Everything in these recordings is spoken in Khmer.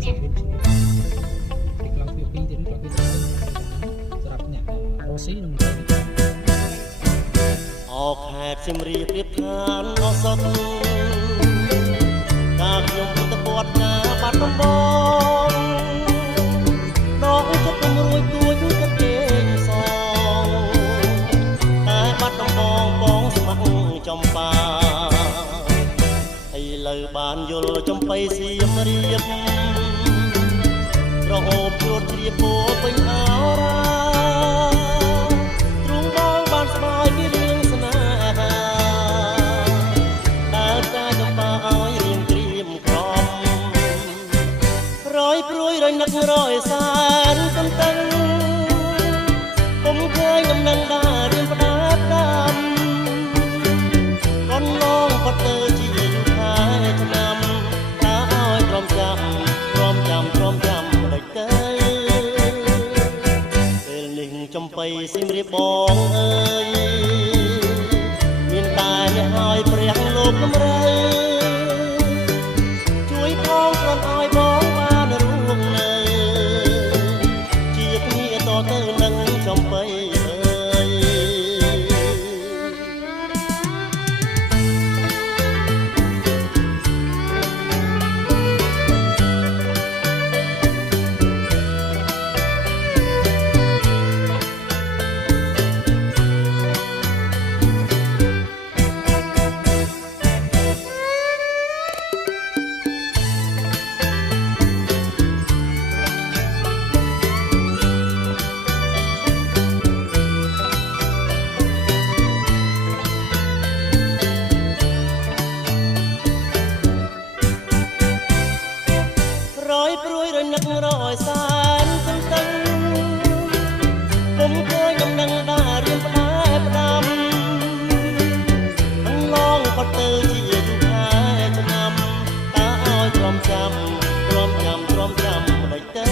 សម្រាប់អ្នករស់ស៊ីនឹងអោខេតសៀមរាបរៀបឋានអសត់ការខ្ញុំទៅពាត់ការបាត់ដំបងដកចិត្តគំរួយគួចគិតគេងសងតែបាត់ដំបងបងស្ម័គ្រចំបាឥឡូវបានយល់ចំបៃសៀមរាបប្រហូបជួតជ្រាបពោពេញអោរាទ្រង់បងបានស្បាយពីរឿងស្នេហាដើរការចំបាឲ្យរៀងក្រៀមក្រំរយព្រួយរយនឹករយសានតន្ទឹងពុំឃើញដំណឹងដារៀនផ្ដាប់ដាំកូនឡងផុតទៅជាយូរខែឆ្នាំតើឲ្យព្រមចាំមិនទៅពេលនេះចំបៃសៀមរាបបងអើយមានតែអ្នកឲ្យព្រះលោកកំរើជួយផងគ្រាន់ឲ្យបងបានរួងនៅជាគ្នាតទៅនឹងចំបៃព្រួយរយនឹករយសានតន្ទឹងពុំឃើញដំណឹងដារៀនផ្ដែផ្ដាំអន្លងផុតទៅជាយូរខែឆ្នាំតើឲ្យទ្រាំចាំមិនទៅ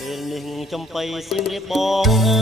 ពេលនេះចំបៃសៀមរាបបងអើ